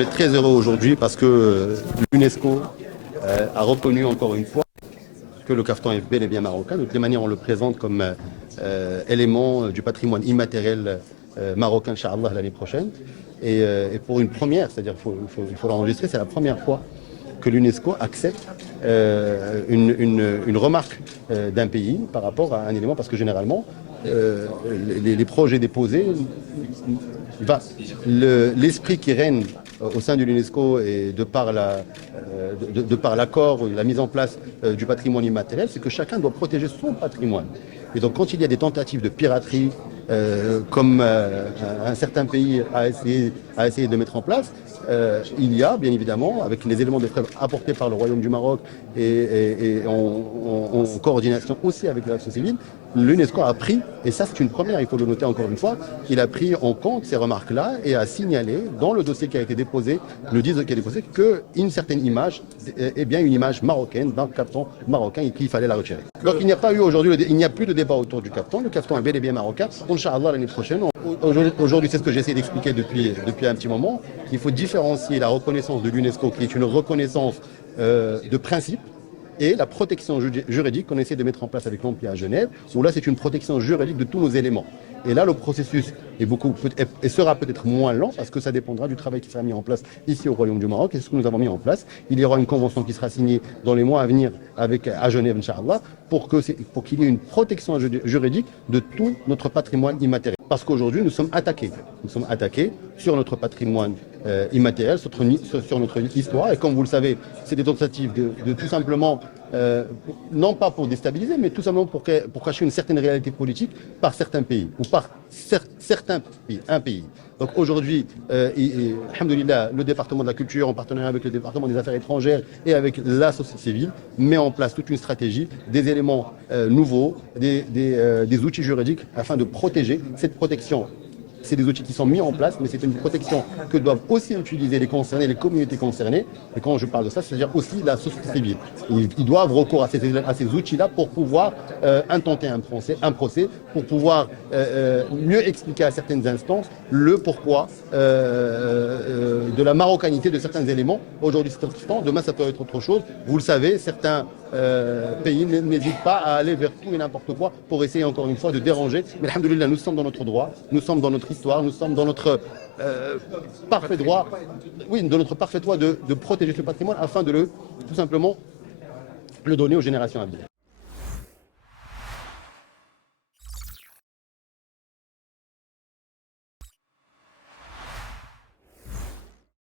On est très heureux aujourd'hui parce que l'UNESCO a reconnu encore une fois que le caftan est bel et bien marocain. De toutes les manières, on le présente comme élément du patrimoine immatériel marocain, Inch'Allah, l'année prochaine. Et pour une première, c'est-à-dire il faut l'enregistrer, c'est la première fois que l'UNESCO accepte une remarque d'un pays par rapport à un élément, parce que généralement, les projets déposés, l'esprit qui règne au sein de l'UNESCO et de par l'accord, la mise en place du patrimoine immatériel, c'est que chacun doit protéger son patrimoine. Et donc quand il y a des tentatives de piraterie, comme un certain pays a essayé de mettre en place, il y a bien évidemment, avec les éléments de preuve apportés par le Royaume du Maroc et en coordination aussi avec la société civile, l'UNESCO a pris, et ça c'est une première, il faut le noter encore une fois, il a pris en compte ces remarques-là et a signalé dans le dossier qui a été déposé, le 10 qui a été déposé, qu'une certaine image est bien une image marocaine, d'un caftan marocain et qu'il fallait la retirer. Donc il n'y a pas eu aujourd'hui, il n'y a plus de débat autour du caftan. Le caftan est bel et bien marocain. Inch'Allah l'année prochaine. Aujourd'hui, c'est ce que j'essaie d'expliquer depuis un petit moment. Il faut différencier la reconnaissance de l'UNESCO, qui est une reconnaissance de principe, et la protection juridique qu'on essaie de mettre en place avec l'ANPI à Genève, où là c'est une protection juridique de tous nos éléments. Et là le processus sera peut-être moins lent parce que ça dépendra du travail qui sera mis en place ici au Royaume du Maroc. Et ce que nous avons mis en place, il y aura une convention qui sera signée dans les mois à venir à Genève, Inch'Allah, pour qu'il y ait une protection juridique de tout notre patrimoine immatériel. Parce qu'aujourd'hui nous sommes attaqués. Nous sommes attaqués sur notre patrimoine immatériel, sur notre histoire. Et comme vous le savez, c'est des tentatives de tout simplement, non pas pour déstabiliser, mais tout simplement pour cacher une certaine réalité politique par certains pays, ou par certains pays, un pays. Donc aujourd'hui, alhamdoulilah, le département de la culture, en partenariat avec le département des affaires étrangères et avec la société civile, met en place toute une stratégie, des éléments nouveaux, des outils juridiques afin de protéger cette protection. C'est des outils qui sont mis en place, mais c'est une protection que doivent aussi utiliser les concernés, les communautés concernées. Et quand je parle de ça, c'est-à-dire aussi la société civile. Ils doivent recourir à ces outils-là pour pouvoir intenter un procès, pour pouvoir mieux expliquer à certaines instances le pourquoi de la marocanité de certains éléments. Aujourd'hui, c'est important, demain, ça peut être autre chose. Vous le savez, certains pays n'hésitent pas à aller vers tout et n'importe quoi pour essayer encore une fois de déranger. Mais alhamdoulilah, nous sommes dans notre droit, nous sommes dans notre histoire, nous sommes dans notre parfait droit, oui, de notre parfait droit de protéger ce patrimoine afin de tout simplement le donner aux générations à venir.